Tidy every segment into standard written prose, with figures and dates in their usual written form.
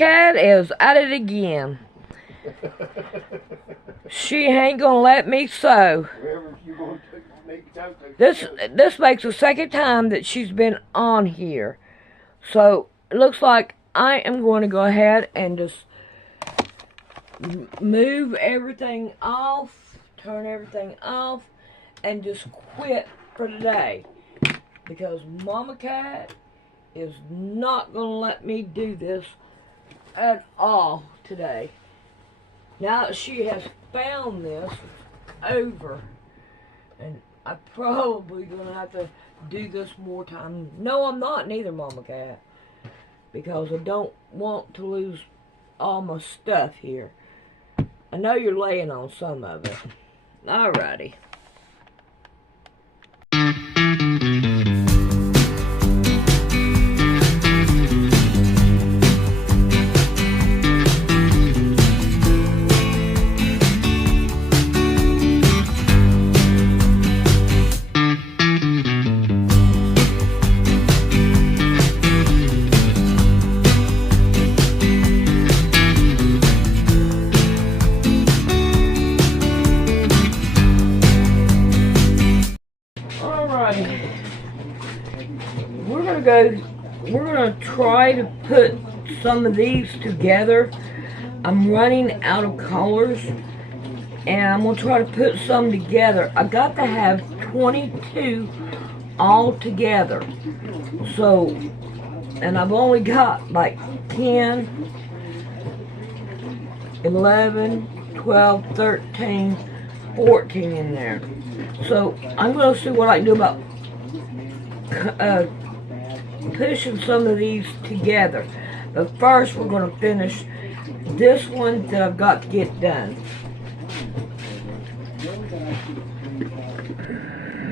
Cat is at it again. She ain't gonna let me sew. This makes the second time that she's been on here. So it looks like I am going to go ahead and just move everything off, turn everything off, and just quit for today. Because Mama Cat is not going to let me do this at all today. Now that she has found this, it's over. And I'm probably going to have to do this more time. No, I'm not, neither, Mama Cat. Because I don't want to lose all my stuff here. I know you're laying on some of it. Alrighty. We're gonna try to put some of these together. I'm running out of colors, and I'm gonna try to put some together. I got to have 22 all together. So, and I've only got like 10, 11, 12, 13, 14 in there. So I'm gonna see what I can do about pushing some of these together. But first we're going to finish this one that I've got to get done.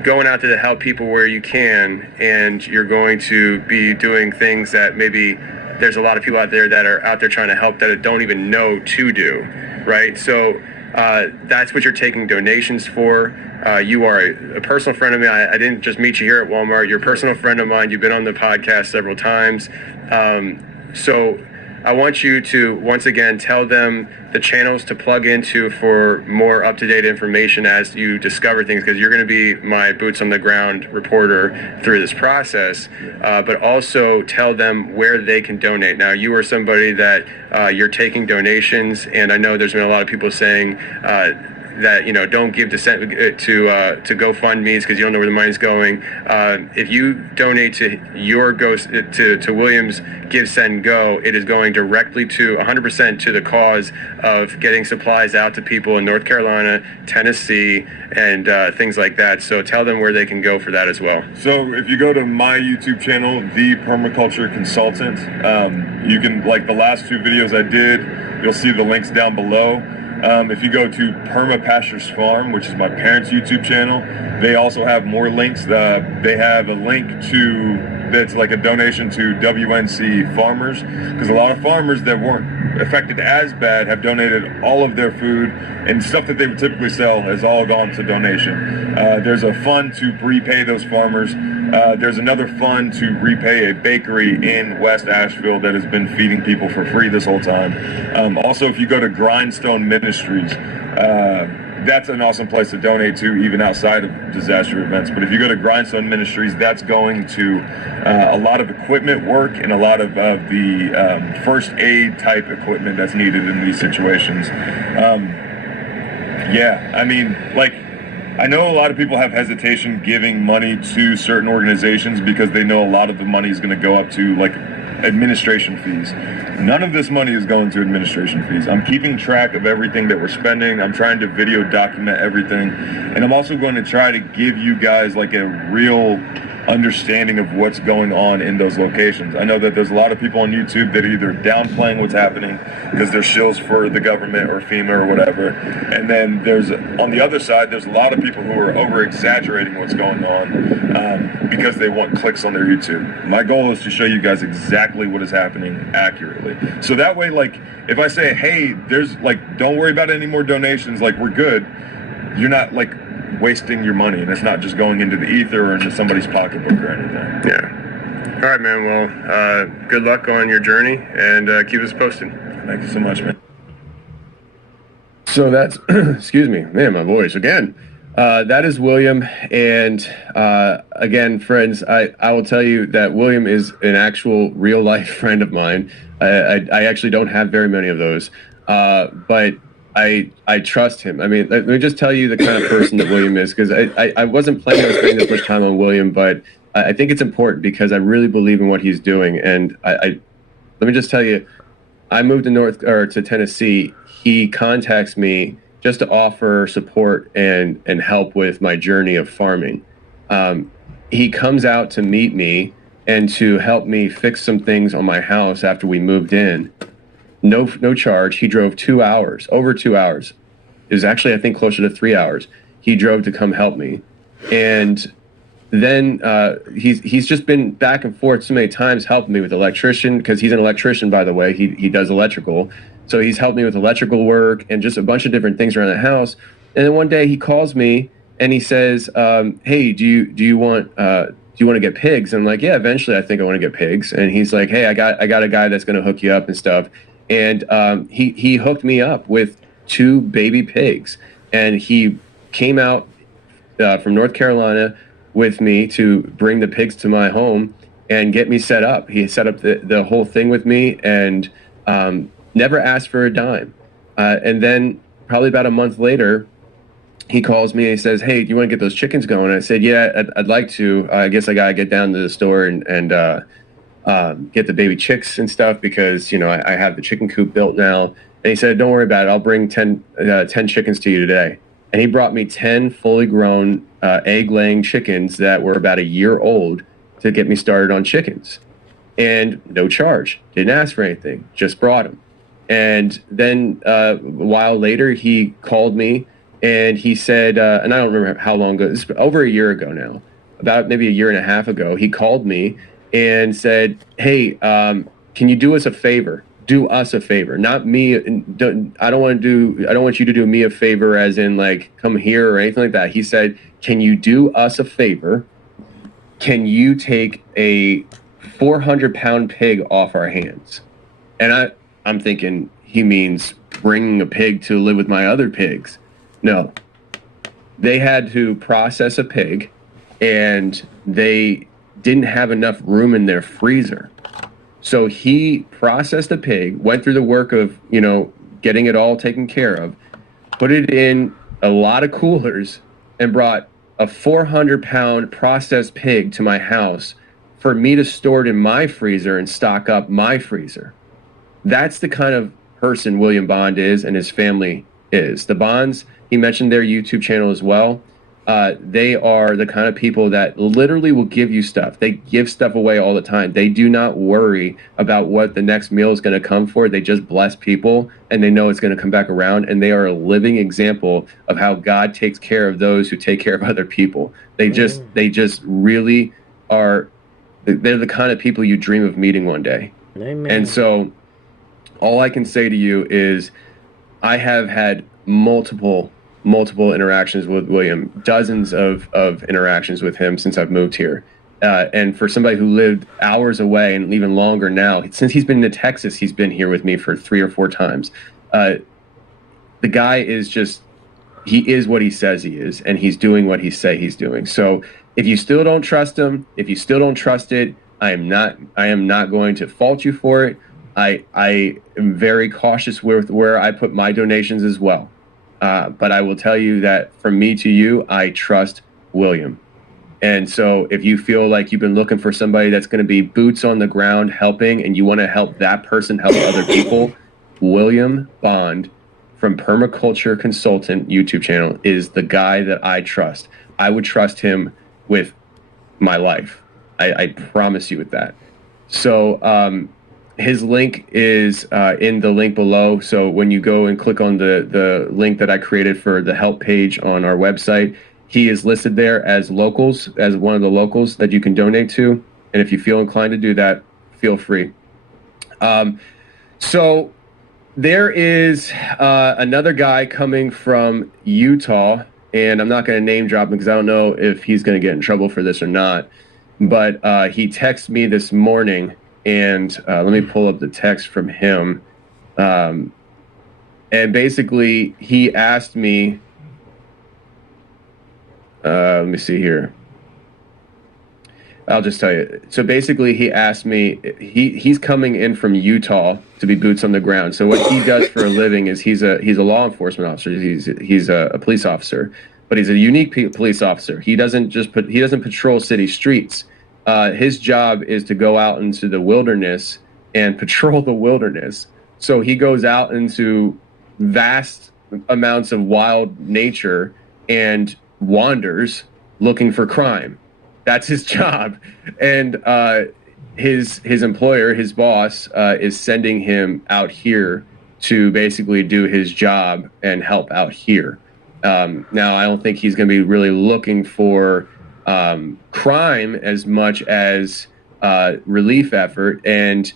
Going out there to help people where you can, and you're going to be doing things that maybe there's a lot of people out there that are out there trying to help that don't even know to do, right? So that's what you're taking donations for. You are a personal friend of mine. I didn't just meet you here at Walmart. You're a personal friend of mine. You've been on the podcast several times. So I want you to, once again, tell them the channels to plug into for more up-to-date information as you discover things, because you're going to be my boots-on-the-ground reporter through this process, but also tell them where they can donate. Now, you are somebody that you're taking donations, and I know there's been a lot of people saying that, you know, don't give to GoFundMe's because you don't know where the money's going. If you donate to your to Williams Give Send Go, it is going directly to 100% to the cause of getting supplies out to people in North Carolina, Tennessee, and things like that. So tell them where they can go for that as well. So if you go to my YouTube channel, The Permaculture Consultant, you can, like the last two videos I did, you'll see the links down below. If you go to Perma Pastures Farm, which is my parents' YouTube channel, they also have more links. They have a link that's like a donation to WNC farmers, because a lot of farmers that weren't affected as bad have donated all of their food, and stuff that they would typically sell has all gone to donation. There's a fund to repay those farmers. There's another fund to repay a bakery in West Asheville that has been feeding people for free this whole time. Also, if you go to Grindstone Ministries, that's an awesome place to donate to, even outside of disaster events. But if you go to Grindstone Ministries, that's going to a lot of equipment work and a lot of the first aid type equipment that's needed in these situations. Yeah, I mean, like, I know a lot of people have hesitation giving money to certain organizations because they know a lot of the money is going to go up to, like, administration fees. None of this money is going to administration fees. I'm keeping track of everything that we're spending. I'm trying to video document everything. And I'm also going to try to give you guys, like, a real understanding of what's going on in those locations. I know that there's a lot of people on YouTube that are either downplaying what's happening because they're shills for the government or FEMA or whatever, and then there's, on the other side, there's a lot of people who are over exaggerating what's going on because they want clicks on their YouTube. My goal is to show you guys exactly what is happening accurately, so that way, like, if I say, hey, there's, like, don't worry about any more donations, like, we're good, you're not, like, wasting your money, and it's not just going into the ether or into somebody's pocketbook or anything. Yeah. All right, man. Well, good luck on your journey, and keep us posted. Thank you so much, man. So that's, excuse me, man, my voice again. That is William. And again, friends, I will tell you that William is an actual real life friend of mine. I actually don't have very many of those, but I trust him. I mean, let me just tell you the kind of person that William is, because I wasn't planning on spending this much time on William, but I think it's important because I really believe in what he's doing. And let me just tell you, I moved to Tennessee. He contacts me just to offer support and help with my journey of farming. He comes out to meet me and to help me fix some things on my house after we moved in. No charge. He drove 2 hours, over 2 hours. It was actually, I think, closer to 3 hours. He drove to come help me. And then he's just been back and forth so many times helping me with electrician, because he's an electrician, by the way. He does electrical. So he's helped me with electrical work and just a bunch of different things around the house. And then one day he calls me and he says, "Hey, do you want to get pigs?" And I'm like, "Yeah, eventually I think I want to get pigs." And he's like, "Hey, I got a guy that's going to hook you up and stuff." And he hooked me up with 2 baby pigs, and he came out from North Carolina with me to bring the pigs to my home and get me set up. He set up the whole thing with me, and never asked for a dime. And then probably about a month later, he calls me and he says, "Hey, do you want to get those chickens going?" I said, "Yeah, I'd like to. I guess I got to get down to the store and get the baby chicks and stuff, because, I have the chicken coop built now." And he said, "Don't worry about it. I'll bring 10 chickens to you today." And he brought me 10 fully grown egg-laying chickens that were about a year old to get me started on chickens. And no charge. Didn't ask for anything. Just brought them. And then a while later, he called me and he said, and I don't remember how long ago, this is over a year ago now, about maybe a year and a half ago, he called me and said, "Hey, can you do us a favor? Do us a favor, not me. I don't want you to do me a favor as in like come here or anything like that." He said, "Can you do us a favor? Can you take a 400-pound pig off our hands?" And I'm thinking he means bringing a pig to live with my other pigs. No. They had to process a pig, and they didn't have enough room in their freezer. So he processed the pig, went through the work of, getting it all taken care of, put it in a lot of coolers, and brought a 400-pound processed pig to my house for me to store it in my freezer and stock up my freezer. That's the kind of person William Bond is and his family is. The Bonds, he mentioned their YouTube channel as well. They are the kind of people that literally will give you stuff. They give stuff away all the time. They do not worry about what the next meal is going to come for. They just bless people, and they know it's going to come back around. And they are a living example of how God takes care of those who take care of other people. They just really are. They're the kind of people you dream of meeting one day. Amen. And so all I can say to you is I have had multiple interactions with William, dozens of interactions with him since I've moved here. And for somebody who lived hours away and even longer now, since he's been to Texas, he's been here with me for 3 or 4 times. The guy is he is what he says he is, and he's doing what he say he's doing. So if you still don't trust him, if you still don't trust it, I am not going to fault you for it. I am very cautious with where I put my donations as well. But I will tell you that from me to you, I trust William. And so if you feel like you've been looking for somebody that's going to be boots on the ground helping, and you want to help that person help other people, William Bond from Permaculture Consultant YouTube channel is the guy that I trust. I would trust him with my life. I promise you with that. So his link is in the link below. So when you go and click on the link that I created for the help page on our website, he is listed there as one of the locals that you can donate to. And if you feel inclined to do that, feel free. So there is another guy coming from Utah, and I'm not going to name drop him because I don't know if he's going to get in trouble for this or not. but he texted me this morning, and let me pull up the text from him. And basically, he asked me, let me see here. I'll just tell you. So basically, he asked me, he's coming in from Utah to be boots on the ground. So what he does for a living is he's a law enforcement officer. He's a police officer, but he's a unique police officer. He doesn't patrol city streets. His job is to go out into the wilderness and patrol the wilderness. So he goes out into vast amounts of wild nature and wanders looking for crime. That's his job. And his employer, his boss, is sending him out here to basically do his job and help out here. Now, I don't think he's going to be really looking for crime as much as relief effort. And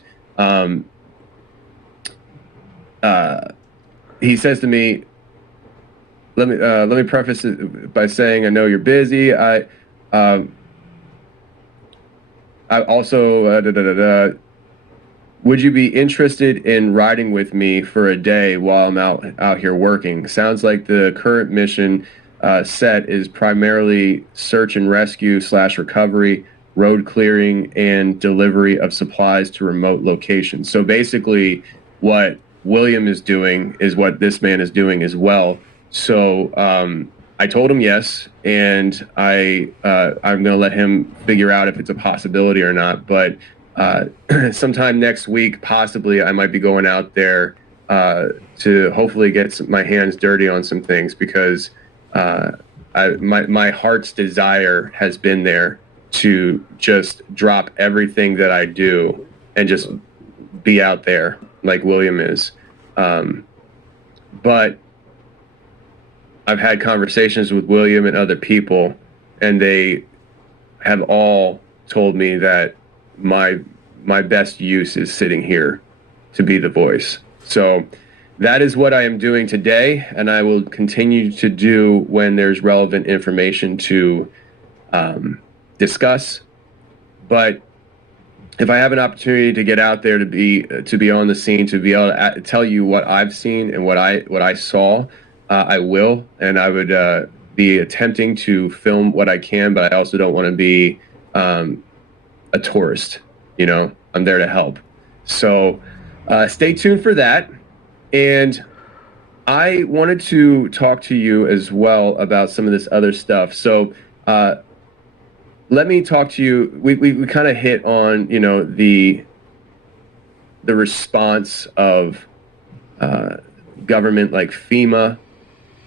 he says to me, let me preface it by saying I know you're busy. I also, would you be interested in riding with me for a day while I'm out here working? Sounds like the current mission set is primarily search and rescue / recovery, road clearing, and delivery of supplies to remote locations. So basically, what William is doing is what this man is doing as well. So I told him yes, and I'm going to let him figure out if it's a possibility or not. But sometime next week, possibly, I might be going out there to hopefully get my hands dirty on some things, because my heart's desire has been there to just drop everything that I do and just be out there like William is. But I've had conversations with William and other people, and they have all told me that my best use is sitting here to be the voice. So that is what I am doing today, and I will continue to do when there's relevant information to discuss. But if I have an opportunity to get out there to be on the scene, to be able to tell you what I've seen and what I saw, I will, and I would be attempting to film what I can, but I also don't want to be a tourist. You know, I'm there to help. So stay tuned for that. And I wanted to talk to you as well about some of this other stuff. So let me talk to you. We kind of hit on, you know, the response of government like FEMA.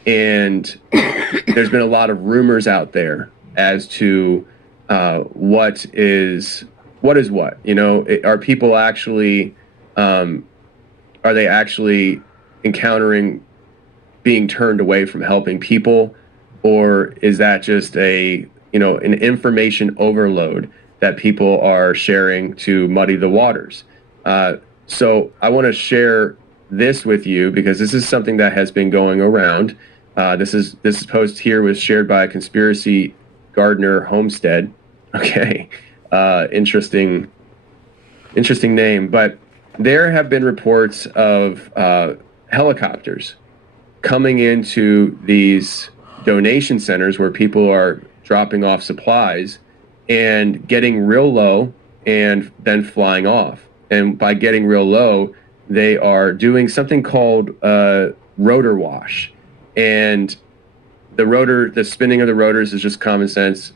And there's been a lot of rumors out there as to what is what. You know, are people actually, are they actually encountering being turned away from helping people, or is that just an information overload that people are sharing to muddy the waters? So I want to share this with you because this is something that has been going around. This post here was shared by Conspiracy Gardner Homestead. Okay, interesting name. But there have been reports of helicopters coming into these donation centers where people are dropping off supplies and getting real low and then flying off. And by getting real low, they are doing something called rotor wash. And the spinning of the rotors is just common sense,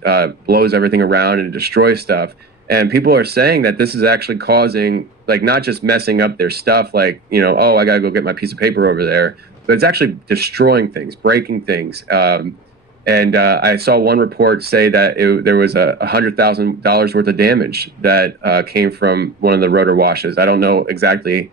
blows everything around and destroys stuff. And people are saying that this is actually causing, like, not just messing up their stuff, like, you know, oh, I got to go get my piece of paper over there, but it's actually destroying things, breaking things. And I saw one report say that there was $100,000 worth of damage that came from one of the rotor washes. I don't know exactly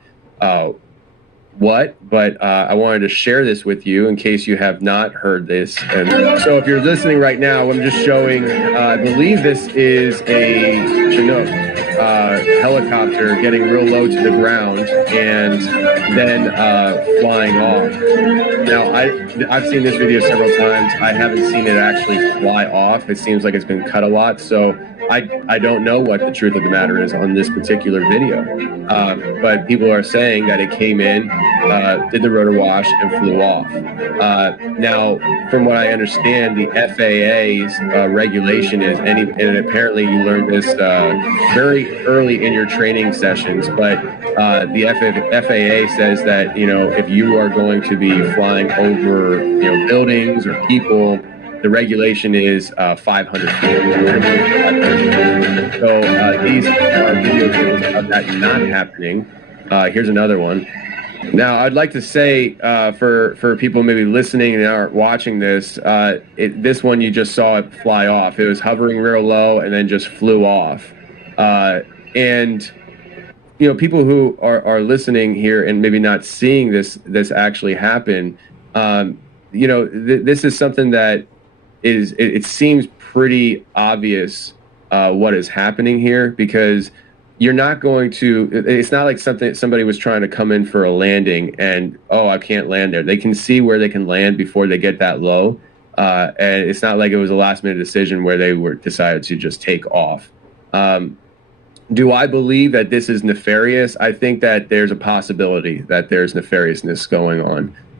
what, but I wanted to share this with you in case you have not heard this. And so if you're listening right now, I'm just showing, I believe this is a Chinook helicopter getting real low to the ground and then flying off. Now, I've seen this video several times. I haven't seen it actually fly off. It seems like it's been cut a lot, so I don't know what the truth of the matter is on this particular video. But people are saying that it came in, did the rotor wash, and flew off. Now, from what I understand, the FAA's regulation is and apparently you learned this very early in your training sessions, but the FAA says that, if you are going to be flying over, buildings or people, the regulation is 500 feet. So these are videos of that not happening. Here's another one. Now, I'd like to say for people maybe listening and aren't watching this, this one you just saw it fly off. It was hovering real low and then just flew off. And people who are listening here and maybe not seeing this actually happen, this is something that it seems pretty obvious what is happening here, because you're not going to, it's not like somebody was trying to come in for a landing and, oh, I can't land there. They can see where they can land before they get that low. And it's not like it was a last minute decision where they decided to just take off. Do I believe that this is nefarious? I think that there's a possibility that there's nefariousness going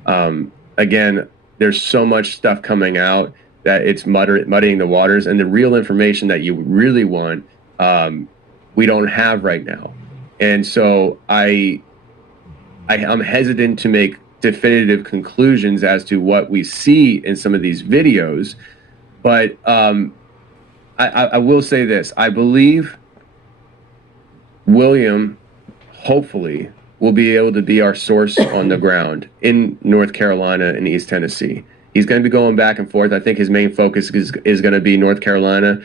on. Again, there's so much stuff coming out that it's muddying the waters, and the real information that you really want, we don't have right now. And so I'm hesitant to make definitive conclusions as to what we see in some of these videos. But I will say this. I believe William, hopefully, will be able to be our source on the ground in North Carolina and East Tennessee. He's going to be going back and forth. I think his main focus is going to be North Carolina.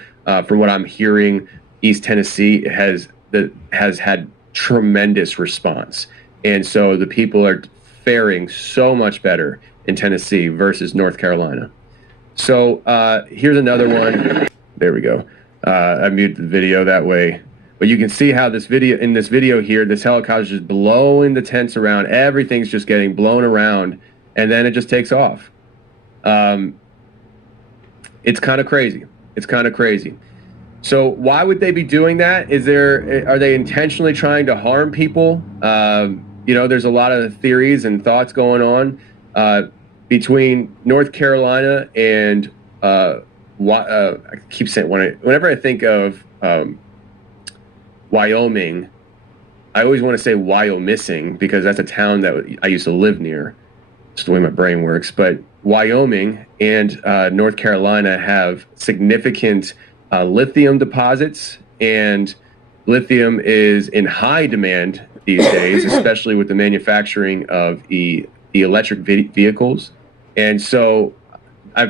From what I'm hearing, East Tennessee has had tremendous response. And so the people are faring so much better in Tennessee versus North Carolina. So here's another one. There we go. I muted the video that way. But you can see how in this video here, this helicopter is just blowing the tents around. Everything's just getting blown around, and then it just takes off. It's kind of crazy. It's kind of crazy. So why would they be doing that? Are they intentionally trying to harm people? There's a lot of theories and thoughts going on between North Carolina and I keep saying, whenever I think of Wyoming, I always want to say Wyomissing, because that's a town that I used to live near. It's the way my brain works. But Wyoming and North Carolina have significant lithium deposits, and lithium is in high demand these days, especially with the manufacturing of the electric vehicles. And so,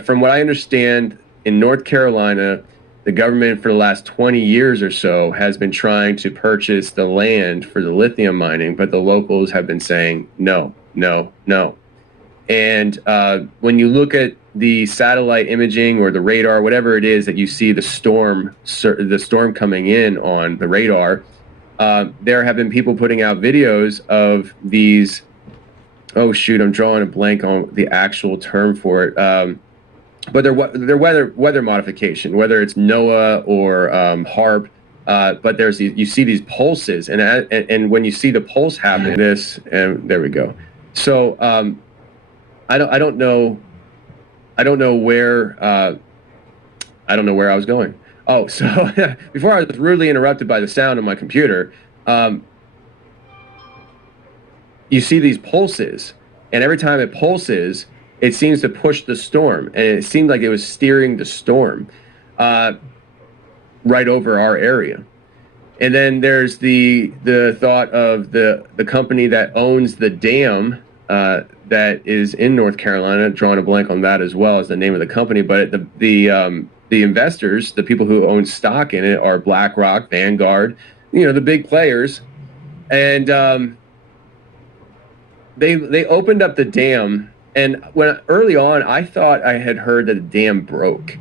from what I understand, in North Carolina, the government for the last 20 years or so has been trying to purchase the land for the lithium mining, but the locals have been saying no, no, no. And when you look at the satellite imaging or the radar, whatever it is that you see the storm coming in on the radar, there have been people putting out videos of these. Oh shoot, I'm drawing a blank on the actual term for it. But they're weather modification, whether it's NOAA or HARP. But you see these pulses, and when you see the pulse happen, and there we go. So I don't know where I was going. Oh, so before I was rudely interrupted by the sound of my computer, you see these pulses, and every time it pulses, it seems to push the storm, and it seemed like it was steering the storm right over our area. And then there's the thought of the company that owns the dam that is in North Carolina. Drawing a blank on that as well as the name of the company, but the investors, the people who own stock in it, are BlackRock, Vanguard, the big players, and they opened up the dam, and when early on I thought I had heard that the dam broke,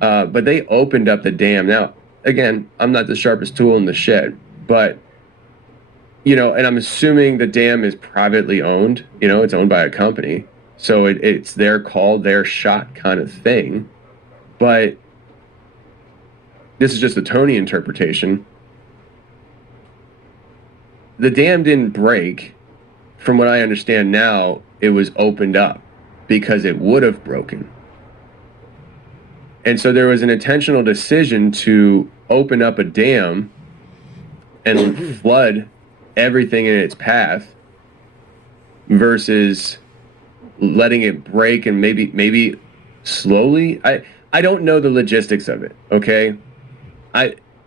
but they opened up the dam. Now, again, I'm not the sharpest tool in the shed, but and I'm assuming the dam is privately owned. It's owned by a company, so it's their call, their shot kind of thing. But this is just a Tony interpretation. The dam didn't break. From what I understand now, it was opened up because it would have broken. And so there was an intentional decision to open up a dam and flood everything in its path versus letting it break and maybe slowly. I don't know the logistics of it, okay?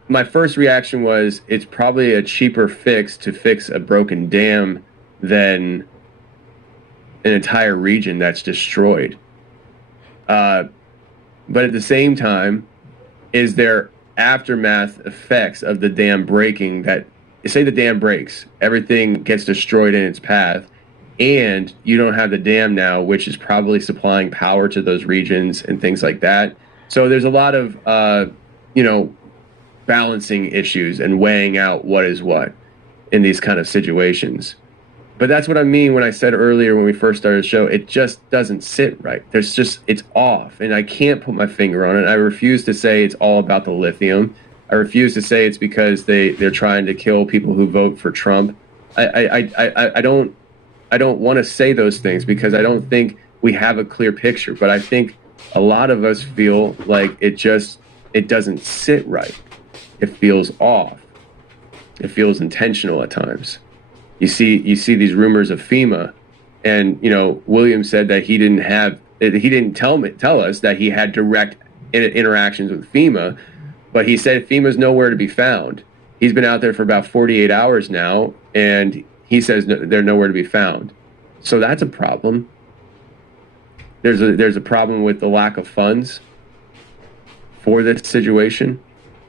My first reaction was it's probably a cheaper fix to fix a broken dam than an entire region that's destroyed. But at the same time, is there aftermath effects of the dam breaking that, say the dam breaks, everything gets destroyed in its path, and you don't have the dam now, which is probably supplying power to those regions and things like that. So there's a lot of, balancing issues and weighing out what is what in these kind of situations. But that's what I mean when I said earlier when we first started the show, it just doesn't sit right. It's off, and I can't put my finger on it. I refuse to say it's all about the lithium. I refuse to say it's because they're trying to kill people who vote for Trump. I don't want to say those things because I don't think we have a clear picture. But I think a lot of us feel like it doesn't sit right. It feels off. It feels intentional at times. You see these rumors of FEMA, and William said that he didn't tell us that he had direct interactions with FEMA, but he said FEMA's nowhere to be found. He's been out there for about 48 hours now, and he says they're nowhere to be found. So that's a problem. There's a problem with the lack of funds for this situation.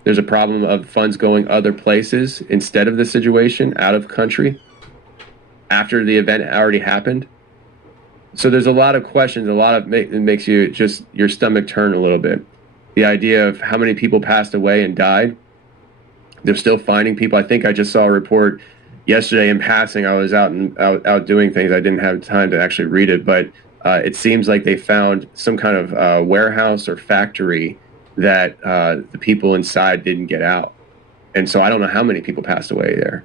There's a problem of funds going other places instead of the situation, out of country, after the event already happened. So there's a lot of questions, it makes you just your stomach turn a little bit. The idea of how many people passed away and died. They're still finding people. I think I just saw a report yesterday in passing. I was out doing things. I didn't have time to actually read it, but it seems like they found some kind of warehouse or factory that the people inside didn't get out. And so I don't know how many people passed away there.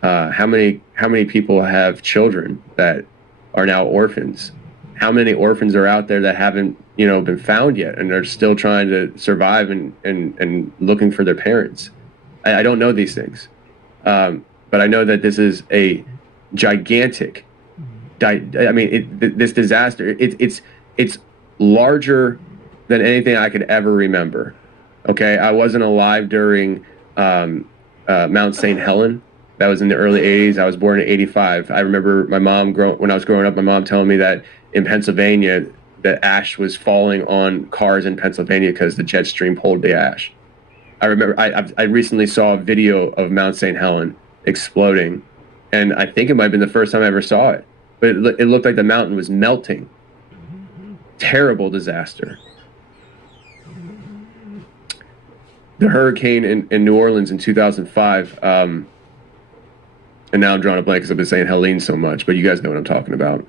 How many people have children that are now orphans? How many orphans are out there that haven't been found yet and are still trying to survive and looking for their parents? I don't know these things, but I know that this is a gigantic. This disaster. It's larger than anything I could ever remember. Okay, I wasn't alive during Mount St. Helen. That was in the early 80s. I was born in 85. I remember my mom, when I was growing up, my mom telling me that in Pennsylvania, the ash was falling on cars in Pennsylvania because the jet stream pulled the ash. I remember I recently saw a video of Mount St. Helen exploding, and I think it might have been the first time I ever saw it. But it looked like the mountain was melting. Terrible disaster. The hurricane in New Orleans in 2005, and now I'm drawing a blank because I've been saying Helene so much, but you guys know what I'm talking about.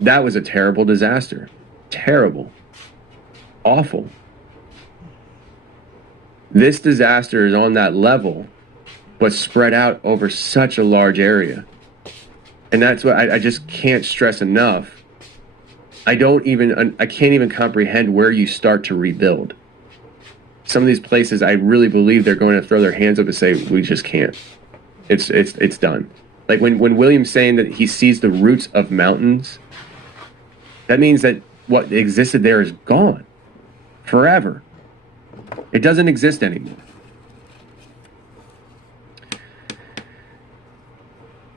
That was a terrible disaster. Terrible. Awful. This disaster is on that level, but spread out over such a large area. And that's what I just can't stress enough. I can't even comprehend where you start to rebuild. Some of these places, I really believe they're going to throw their hands up and say, we just can't. It's done. Like when William's saying that he sees the roots of mountains, that means that what existed there is gone forever. It doesn't exist anymore.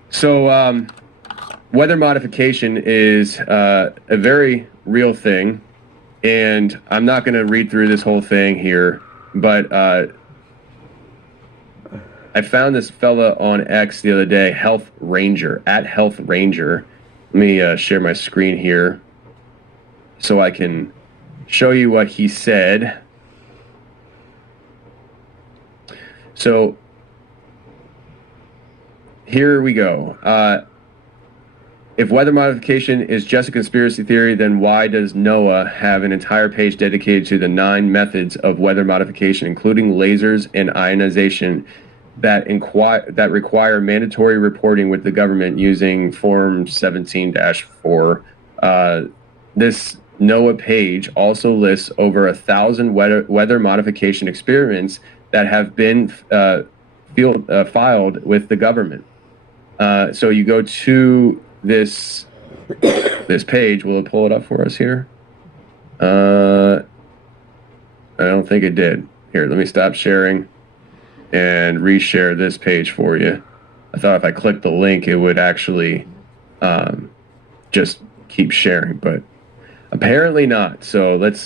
So weather modification is a very real thing, and I'm not going to read through this whole thing here, but I found this fella on X the other day, Health Ranger, at Health Ranger. Let me share my screen here so I can show you what he said. So here we go. If weather modification is just a conspiracy theory, then why does NOAA have an entire page dedicated to the 9 methods of weather modification, including lasers and ionization, that require mandatory reporting with the government using Form 17-4? This NOAA page also lists over 1,000 weather modification experiments that have been filed with the government. So you go to this page. Will it pull it up for us here? I don't think it did. Here, let me stop sharing and reshare this page for you. I thought if I clicked the link, it would actually just keep sharing, but apparently not. So let's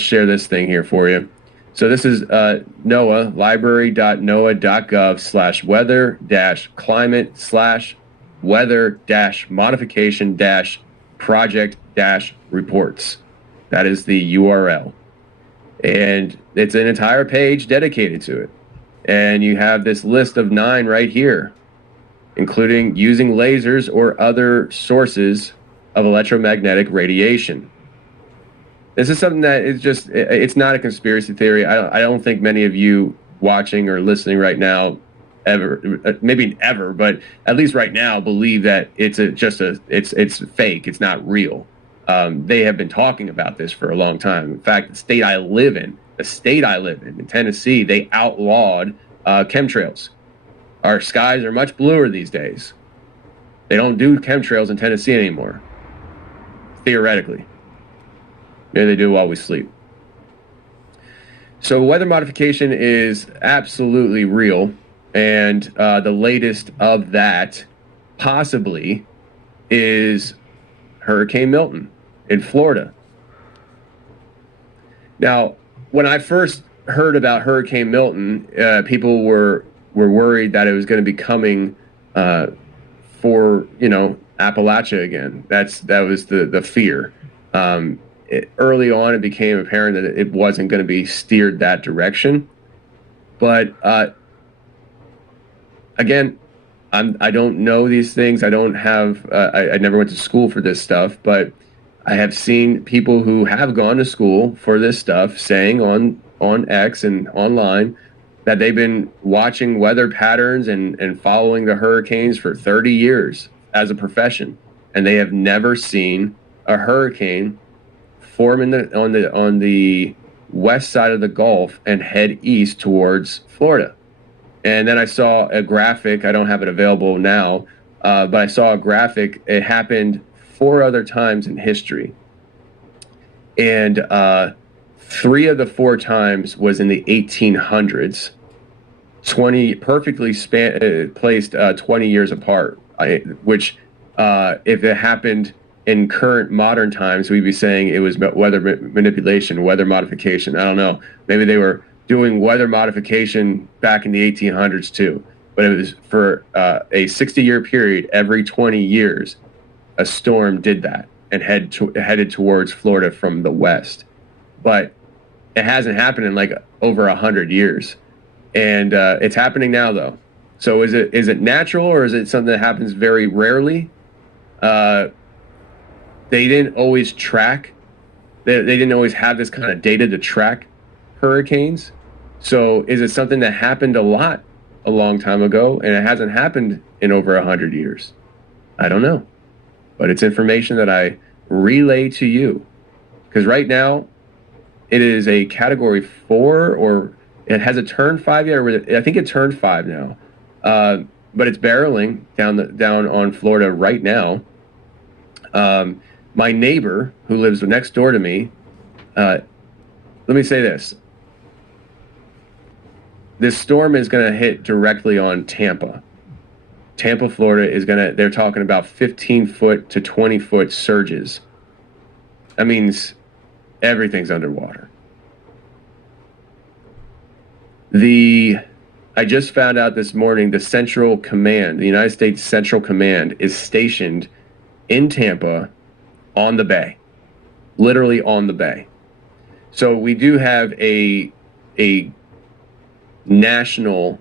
share this thing here for you. So this is NOAA, library.noaa.gov/weather-climate/weather-modification-project-reports. That is the URL. And it's an entire page dedicated to it. And you have this list of 9 right here, including using lasers or other sources of electromagnetic radiation. This is something that is just, it's not a conspiracy theory. I don't think many of you watching or listening right now maybe ever, but at least right now believe that it's fake. It's not real. They have been talking about this for a long time. In fact, the state I live in Tennessee, they outlawed chemtrails. Our skies are much bluer these days. They don't do chemtrails in Tennessee anymore, theoretically. Maybe they do while we sleep. So weather modification is absolutely real, and the latest of that possibly is Hurricane Milton in Florida. Now, when I first heard about Hurricane Milton, people were worried that it was going to be coming for Appalachia again. That was the fear. Early on, it became apparent that it wasn't going to be steered that direction. But again, I don't know these things. I don't have. I never went to school for this stuff, but I have seen people who have gone to school for this stuff saying on X and online that they've been watching weather patterns and following the hurricanes for 30 years as a profession, and they have never seen a hurricane form on the west side of the Gulf and head east towards Florida. And then I saw a graphic. I don't have it available now, but I saw a graphic. It happened 4 other times in history, and 3 of the 4 times was in the 1800s. 20 perfectly placed 20 years apart. Which, if it happened in current modern times, we'd be saying it was weather manipulation, weather modification. I don't know. Maybe they were doing weather modification back in the 1800s too. But it was for a 60-year period. Every 20 years, a storm did that and headed towards Florida from the west. But it hasn't happened in like over 100 years, and it's happening now though. So is it natural, or is it something that happens very rarely? They didn't always track. They didn't always have this kind of data to track hurricanes. So is it something that happened a long time ago, and it hasn't happened in over 100 years? I don't know. But it's information that I relay to you. Because right now, it is a Category 4, or it has it turned 5 yet? I think it turned 5 now. But it's barreling down on Florida right now. My neighbor, who lives next door to me, let me say this. This storm is going to hit directly on Tampa. Tampa, Florida they're talking about 15-foot to 20-foot surges. That means everything's underwater. The I just found out this morning the Central Command, the United States Central Command, is stationed in Tampa on the bay, literally on the bay. So we do have a national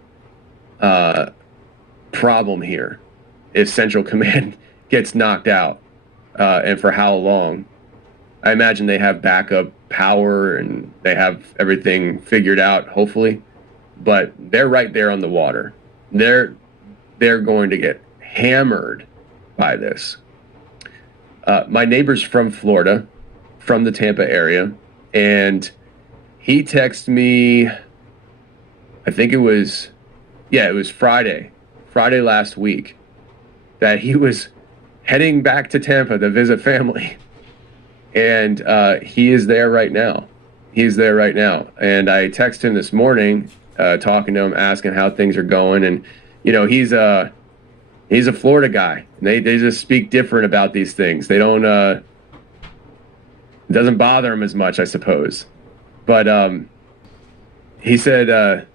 problem here if Central Command gets knocked out, and for how long. I imagine they have backup power and they have everything figured out, hopefully, but they're right there on the water. They're going to get hammered by this. My neighbor's from Florida, from the Tampa area, and he texted me, I think it was Friday last week, that he was heading back to Tampa to visit family. And he is there right now. He's there right now. And I texted him this morning, talking to him, asking how things are going. And, you know, he's a Florida guy. They just speak different about these things. They don't, it doesn't bother him as much, I suppose. But he said,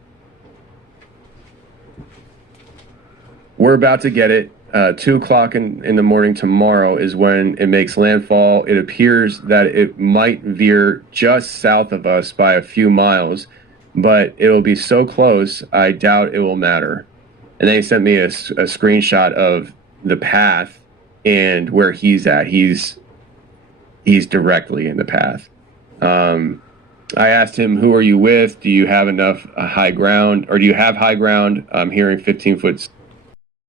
we're about to get it. 2 o'clock in the morning tomorrow is when it makes landfall. It appears that it might veer just south of us by a few miles, but it'll be so close, I doubt it will matter. And then he sent me a screenshot of the path and where he's at. He's directly in the path. I asked him, who are you with? Do you have enough high ground, or do you have high ground? I'm hearing 15 foot